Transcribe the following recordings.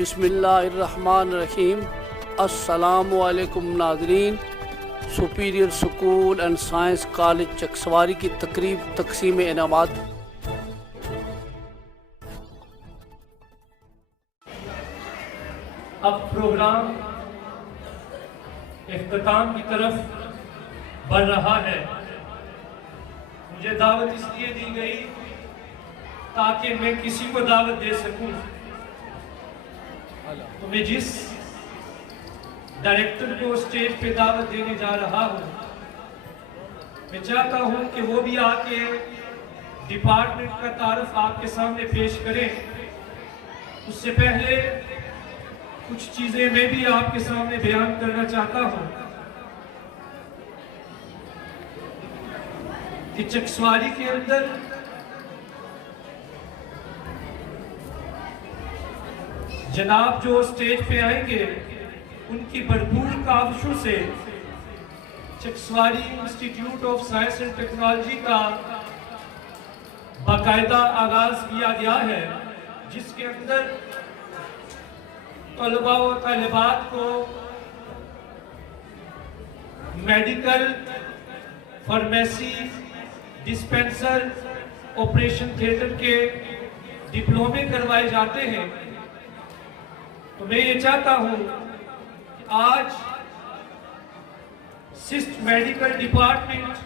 बिस्मिल्लाहिर्रहमानिर्रहीम। अस्सलामुअलैकुम नाज़रीन। Superior school and science college Chakswari की तकरीब तकसीम इनामात। अब प्रोग्राम इख्तिताम की तरफ बढ़ रहा है। मुझे दावत इसलिए दी गई ताकि मैं किसी को दावत दे सकूं। तो मैं जिस डायरेक्टर को स्टेज पे दावत देने जा रहा हूं, मैं चाहता हूं कि वो भी आके डिपार्टमेंट का तारुफ आपके सामने पेश करें। उससे पहले कुछ चीजें मैं भी आपके सामने बयान करना चाहता हूं कि चकसवारी के अंदर जनाब जो स्टेज पे आएंगे, उनकी भरपूर काविशों से Chakswari institute of science and technology का बाकायदा आगाज किया गया है, जिसके अंदर तलबा व तालिबात को medical, pharmacy, dispenser, operation theatre के डिप्लोमे करवाए जाते हैं। तो मैं ये चाहता हूं कि आज सिस्ट मेडिकल डिपार्टमेंट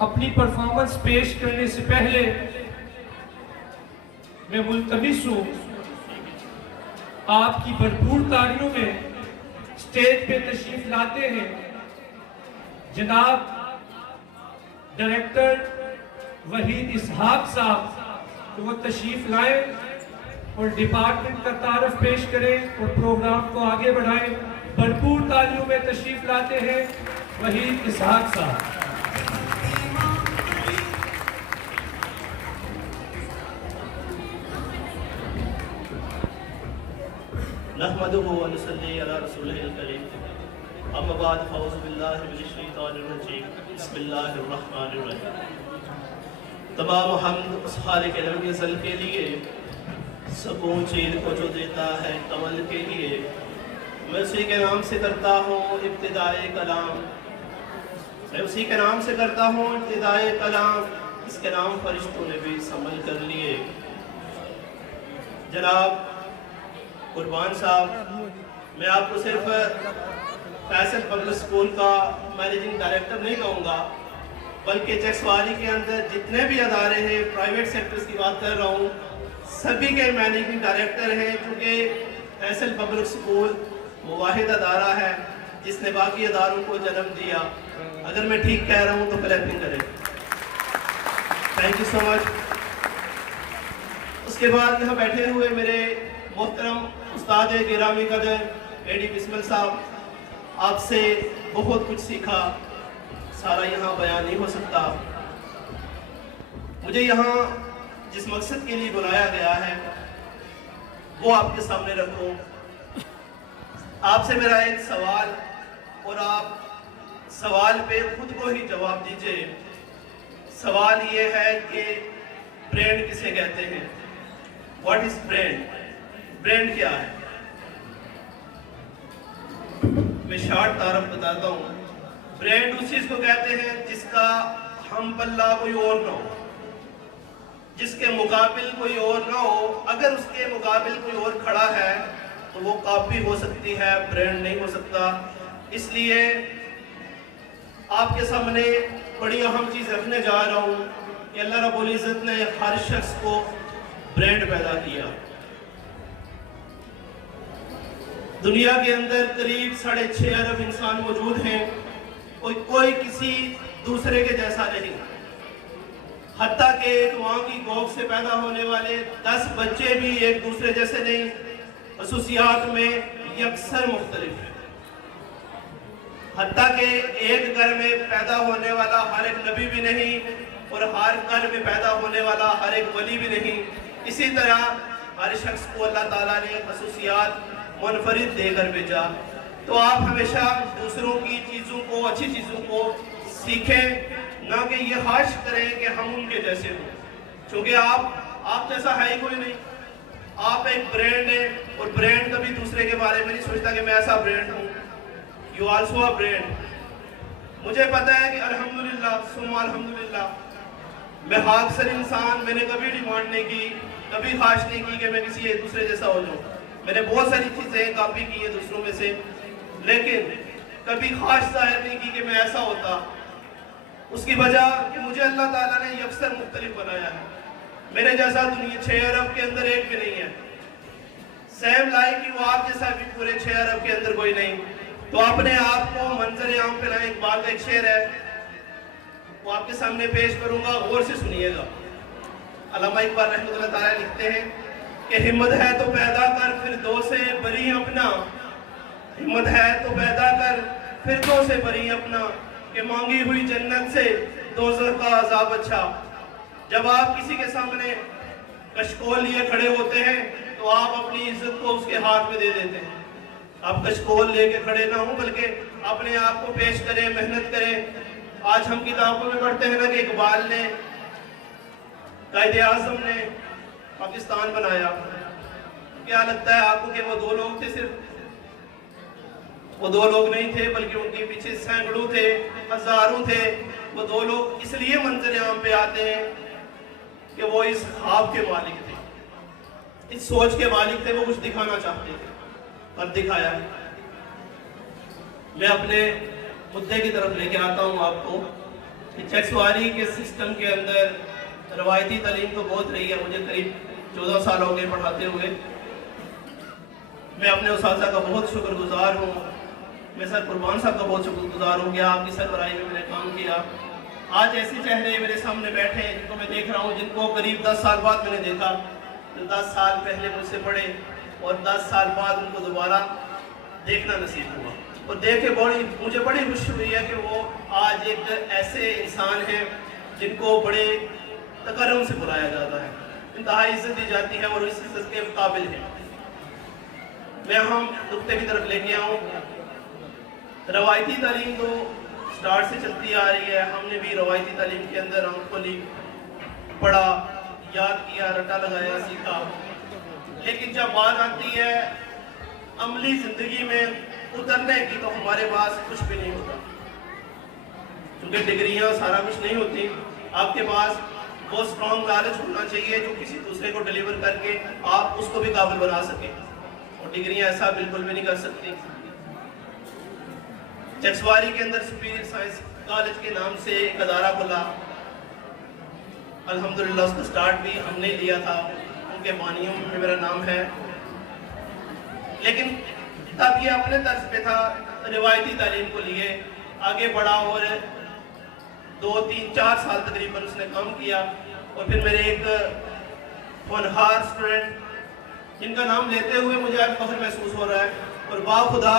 अपनी परफॉर्मेंस पेश करने से पहले मैं मुल्तमिस हूं आपकी भरपूर तालियों में स्टेज पे तशरीफ लाते हैं जनाब डायरेक्टर वहीद इसहाक साहब। तो वो तशरीफ लाए और डिपार्टमेंट का तारुफ पेश करें और प्रोग्राम को आगे बढ़ाएं। भरपूर तालियों में तशरीफ लाते हैं वहीद इसहाक साहब। नहमदुहु व नुसल्ली अला रसूलिहिल करीम। अम्मा बाद औज़ु बिल्लाहि मिनश शैतानिर रजीम। बिस्मिल्लाहिर रहमानिर रहीम। तमाम हम्द उस खालिक अलम अज़ल के लिए, सुकून चीर को जो देता है कमल के लिए। मैं उसी के नाम से करता हूँ इब्तिदाए कलाम। मैं उसी के नाम से करता हूँ इब्तिदाए कलाम। इसके नाम फरिश्तों ने भी संभल कर लिए। जनाब कुर्बान साहब, मैं आपको सिर्फ फैसल पब्लिक स्कूल का मैनेजिंग डायरेक्टर नहीं कहूँगा, बल्कि चकसवारी के अंदर जितने भी अदारे हैं, प्राइवेट सेक्टर्स की बात कर रहा हूँ, सभी के मैनेजिंग डायरेक्टर हैं। क्योंकि फैसल पब्लिक स्कूल वो वाहिद अदारा है जिसने बाकी अदारों को जन्म दिया। अगर मैं ठीक कह रहा हूँ तो क्लैपिंग करें। Thank you so much. उसके बाद यहाँ बैठे हुए मेरे मोहतरम उस्ताद गिरामी कदर एडी बिस्मिल साहब, आपसे बहुत कुछ सीखा, सारा यहाँ बयान नहीं हो सकता। मुझे यहाँ जिस मकसद के लिए बुलाया गया है वो आपके सामने रखूं। आपसे मेरा एक सवाल, और आप सवाल पे खुद को ही जवाब दीजिए। सवाल ये है कि ब्रांड किसे कहते हैं? What is brand? ब्रांड क्या है? मैं शॉर्ट तारफ बताता हूँ। ब्रांड उस चीज को कहते हैं जिसका हम पल्ला कोई और ना हो, जिसके मुकाबिल कोई और ना हो। अगर उसके मुकाबिल कोई और खड़ा है तो वो कॉपी हो सकती है, ब्रांड नहीं हो सकता। इसलिए आपके सामने बड़ी अहम चीज रखने जा रहा हूँ कि अल्लाह रब्बुल इज़्ज़त ने हर शख्स को ब्रांड पैदा किया। दुनिया के अंदर करीब 6.5 अरब इंसान मौजूद हैं। कोई किसी दूसरे के जैसा नहीं। हत्ता के एक माँ की गोद से पैदा होने वाले 10 बच्चे भी एक दूसरे जैसे नहीं, खसूसियात में यकसर मुख्तलिफ है। हत्ता के एक घर में पैदा होने वाला हर एक नबी भी नहीं, और हर घर में पैदा होने वाला हर एक वली भी नहीं। इसी तरह हर शख्स को अल्लाह ताला ने खसूसियात मुनफरिद देकर भेजा। तो आप हमेशा दूसरों की चीज़ों को, अच्छी चीज़ों को सीखें, ना कि ये ख्वाहिश करें कि हम उनके जैसे हों, क्योंकि आप जैसा है ही कोई नहीं। आप एक ब्रांड है और ब्रांड कभी दूसरे के बारे में नहीं सोचता कि मैं ऐसा ब्रांड हूँ। You also a brand. मुझे पता है कि अल्हम्दुलिल्लाह सुम्मा अल्हम्दुलिल्लाह मैं हाकसर इंसान, मैंने कभी डिमांड नहीं की, कभी ख्वाहिश नहीं की कि मैं किसी एक दूसरे जैसा हो जाऊँ। मैंने बहुत सारी चीज़ें कॉपी की है दूसरों में से, लेकिन कभी ख्वाहिश जाहिर नहीं की कि मैं ऐसा होता। उसकी वजह कि मुझे अल्लाह ताला ने यकसर मुख्तलिफ बनाया है। मेरे जैसा दुनिया 6 अरब के अंदर एक भी नहीं है। सेम लाइक यू, आप जैसा भी पूरे 6 अरब के अंदर कोई नहीं। तो अपने आप को मंजर आम पे लाए। इकबाल का एक शेर है, वो आपके सामने पेश करूंगा, गौर से सुनिएगा। अल्लामा इकबाल रहमतुल्लाह ताला लिखते हैं कि हिम्मत है तो पैदा कर फिर दो से बरी अपना, हिम्मत है तो पैदा कर फिर दो से बरी अपना, कि मांगी हुई जन्नत से दोज़ख का अज़ाब अच्छा। जब आप किसी के सामने कशकोल लिए खड़े होते हैं तो आप अपनी इज्जत को उसके हाथ में दे देते हैं। आप कशकोल लेके खड़े ना हो, बल्कि अपने आप को पेश करें, मेहनत करें। आज हम किताबों में पढ़ते हैं ना कि इकबाल ने, कायदे आज़म ने पाकिस्तान बनाया। क्या लगता है आपको कि वो 2 लोग थे? सिर्फ वो 2 लोग नहीं थे, बल्कि उनके पीछे सैकड़ों थे, हजारों थे। वो 2 लोग इसलिए मंजर आम पे आते हैं कि वो इस ख्वाब के मालिक थे, इस सोच के मालिक थे। वो कुछ दिखाना चाहते थे और दिखाया। मैं अपने मुद्दे की तरफ लेके आता हूँ आपको कि चकसवारी के सिस्टम के अंदर रवायती तालीम तो बहुत रही है। मुझे करीब 14 साल हो गए पढ़ाते हुए। मैं अपने उस्ताद का बहुत शुक्रगुजार हूँ। मैं सर कुर्बान साहब का बहुत शुक्रगुजार हूँ कि आपकी सरबराही में मैंने काम किया। आज ऐसे चेहरे मेरे सामने बैठे हैं जिनको मैं देख रहा हूँ, जिनको करीब 10 साल बाद मैंने देखा, जो 10 साल पहले मुझसे पढ़े और 10 साल बाद उनको दोबारा देखना नसीब हुआ। और देख के मुझे बड़ी खुशी हुई है कि वो आज एक ऐसे इंसान हैं जिनको बड़े तकर्रम से बुलाया जाता है, इंतहाई इज्जत दी जाती है और इस इज्जत के काबिल है। मैं हम नुक्ते की तरफ लेके आऊँ। रवायती तालीम तो स्टार्ट से चलती आ रही है। हमने भी रवायती तालीम के अंदर आंख खोली, पढ़ा, याद किया, रटा लगाया, सीखा। लेकिन जब बात आती है अमली ज़िंदगी में उतरने की, तो हमारे पास कुछ भी नहीं होता। क्योंकि डिग्रियां सारा कुछ नहीं होती। आपके पास वो स्ट्रॉन्ग नॉलेज होना चाहिए जो किसी दूसरे को डिलीवर करके आप उसको भी काबिल बना सके, और डिग्रियां ऐसा बिल्कुल भी नहीं कर सकती। चकसवारी के अंदर सुपीरियर साइंस कॉलेज के नाम से एक अदारा खुला। अल्हम्दुलिल्लाह उसका स्टार्ट भी हमने लिया था, उनके बानियों में मेरा नाम है। लेकिन तब ये अपने तर्ज पे था, रिवायती तालीम को लिए आगे बढ़ा और 2, 3, 4 साल तकरीबन उसने काम किया। और फिर मेरे एक होनहार स्टूडेंट जिनका नाम लेते हुए मुझे आज फख्र महसूस हो रहा है, और बाखुदा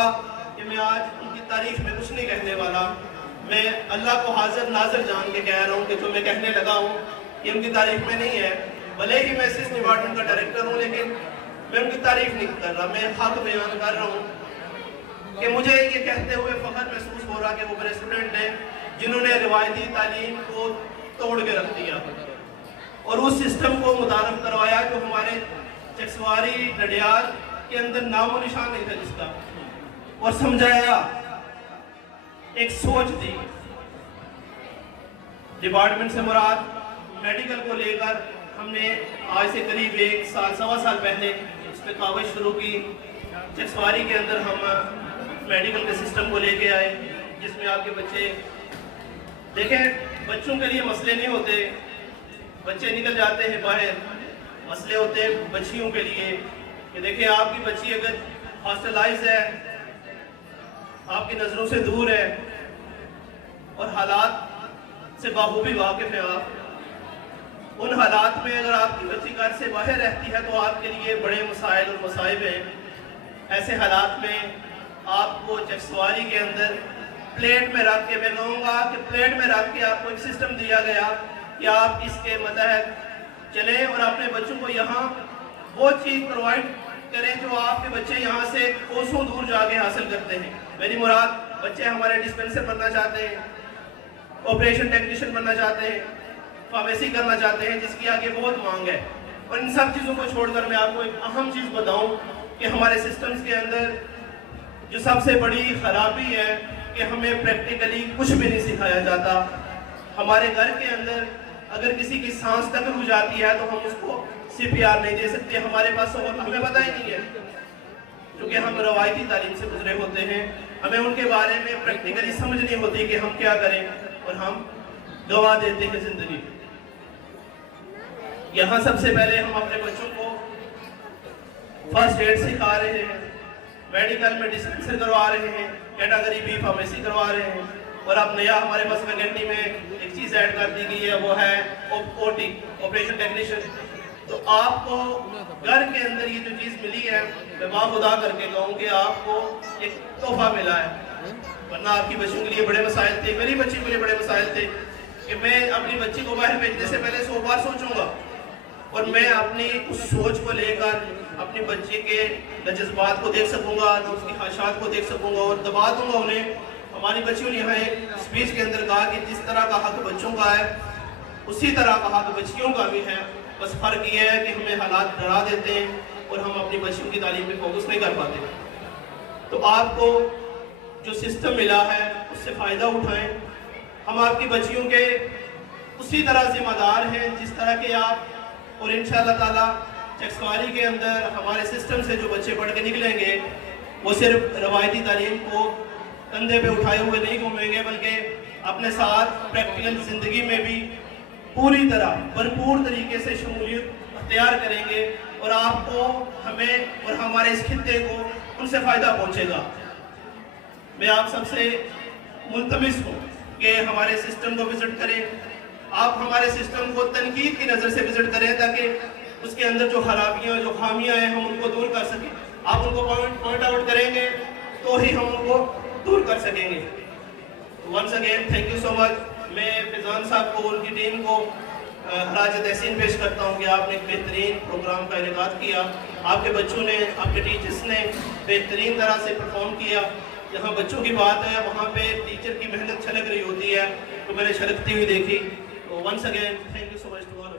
कि मैं आज उनकी तारीफ में कुछ नहीं कहने वाला। मैं अल्लाह को हाजिर नाजिर जान के कह रहा हूँ कि जो मैं कहने लगा हूँ ये उनकी तारीफ में नहीं है। भले ही मैं इस डिपार्टमेंट का डायरेक्टर हूँ, लेकिन मैं उनकी तारीफ नहीं कर रहा, मैं हक बयान कर रहा हूँ कि मुझे ये कहते हुए फख्र महसूस हो रहा कि वो मेरे स्टूडेंट हैं जिन्होंने रिवायती तालीम को तोड़ के रख दिया और उस सिस्टम को मुतारफ करवाया जो हमारे चकसवारी डडियाल के अंदर नामो निशान नहीं था जिसका, और समझाया, एक सोच दी। डिपार्टमेंट से मुराद मेडिकल को लेकर हमने आज से करीब 1 साल, 1.25 साल पहले इस पर कागज शुरू की। चकसवारी के अंदर हम मेडिकल के सिस्टम को लेके आए, जिसमें आपके बच्चे देखें, बच्चों के लिए मसले नहीं होते, बच्चे निकल जाते हैं बाहर। मसले होते हैं बच्चियों के लिए कि देखिए आपकी बच्ची अगर हॉस्टलाइज है, आपकी नज़रों से दूर है और हालात से बाखूबी वाकिफ है आप, उन हालात में अगर आपकी बच्ची घर से बाहर रहती है तो आपके लिए बड़े मसाइल और मसाइब हैं। ऐसे हालात में आपको चकसवारी के अंदर प्लेट में रख के, मैं कहूँगा कि प्लेट में रख के आपको एक सिस्टम दिया गया कि आप इसके मतहत चलें और अपने बच्चों को यहाँ वो चीज़ प्रोवाइड करें जो आपके बच्चे यहाँ से कोसों दूर जाके हासिल करते हैं। मेरी मुराद, बच्चे हमारे डिस्पेंसर बनना चाहते हैं, ऑपरेशन टेक्नीशियन बनना चाहते हैं, फार्मेसी करना चाहते हैं, जिसकी आगे बहुत मांग है। और इन सब चीज़ों को छोड़कर मैं आपको एक अहम चीज़ बताऊं कि हमारे सिस्टम्स के अंदर जो सबसे बड़ी खराबी है कि हमें प्रैक्टिकली कुछ भी नहीं सिखाया जाता। हमारे घर के अंदर अगर किसी की सांस तक रुक जाती है तो हम उसको CPR नहीं दे सकते, हमारे पास हमें पता ही नहीं है, क्योंकि हम रवायती तालीम से गुजरे होते हैं। हमें उनके बारे में प्रैक्टिकली समझ नहीं होती कि हम क्या करें, और हम गवा देते हैं जिंदगी। यहाँ सबसे पहले हम अपने बच्चों को फर्स्ट एड सिखा रहे हैं, मेडिकल में डिस्पेंसर करवा रहे हैं, कैटेगरी B फार्मेसी करवा रहे हैं, और अब नया हमारे पास वैकेंसी में एक चीज़ ऐड कर दी गई है, वो है OT ऑपरेशन टेक्नीशियन। तो आपको घर के अंदर ये जो चीज़ मिली है, मैं माँ खुदा करके कहूँ कि आपको एक तोहफा मिला है, वरना आपकी बच्चों के लिए बड़े मसाइल थे, मेरी बच्ची के लिए बड़े मसाइल थे कि मैं अपनी बच्ची को बाहर भेजने से पहले 100 बार सोचूंगा, और मैं अपनी उस सोच को लेकर अपनी बच्ची के न जज्बात को देख सकूंगा, न उसकी ख्वाहिशात को देख सकूंगा, और दबा दूंगा उन्हें। हमारी बच्चियों ने यहाँ एक स्पीच के अंदर कहा कि जिस तरह का हक बच्चों का है उसी तरह का हक बच्चियों का भी है, बस फर्क ये है कि हमें हालात डरा देते हैं और हम अपनी बच्चियों की तालीम पे फोकस नहीं कर पाते। तो आपको जो सिस्टम मिला है उससे फ़ायदा उठाएं। हम आपकी बच्चियों के उसी तरह जिम्मेदार हैं जिस तरह के आप, और इंशाअल्लाह ताला चकसवारी के अंदर हमारे सिस्टम से जो बच्चे पढ़ के निकलेंगे वो सिर्फ रवायती तालीम को कंधे पे उठाए हुए नहीं घूमेंगे, बल्कि अपने साथ प्रैक्टिकल ज़िंदगी में भी पूरी तरह भरपूर तरीके से शमूलियत अख्तियार करेंगे, और आपको, हमें और हमारे इस खित्ते को उनसे फ़ायदा पहुँचेगा। मैं आप सबसे मुल्तमिस हूँ कि हमारे सिस्टम को विज़िट करें, आप हमारे सिस्टम को तनकीद की नज़र से विज़िट करें, ताकि उसके अंदर जो खराबियाँ, जो खामियाँ हैं, हम उनको दूर कर सकें। आप उनको पॉइंट आउट करेंगे तो ही हम उनको दूर कर सकेंगे। Once again thank you so much. मैं फैज़ान साहब को, उनकी टीम को खराज तहसीन पेश करता हूँ कि आपने एक बेहतरीन प्रोग्राम का इनेकाद किया, आपके बच्चों ने, आपके टीचर्स ने बेहतरीन तरह से परफॉर्म किया। जहाँ बच्चों की बात है वहाँ पे टीचर की मेहनत छलक रही होती है, तो मैंने छलकती हुई देखी। तो once again thank you so much to all.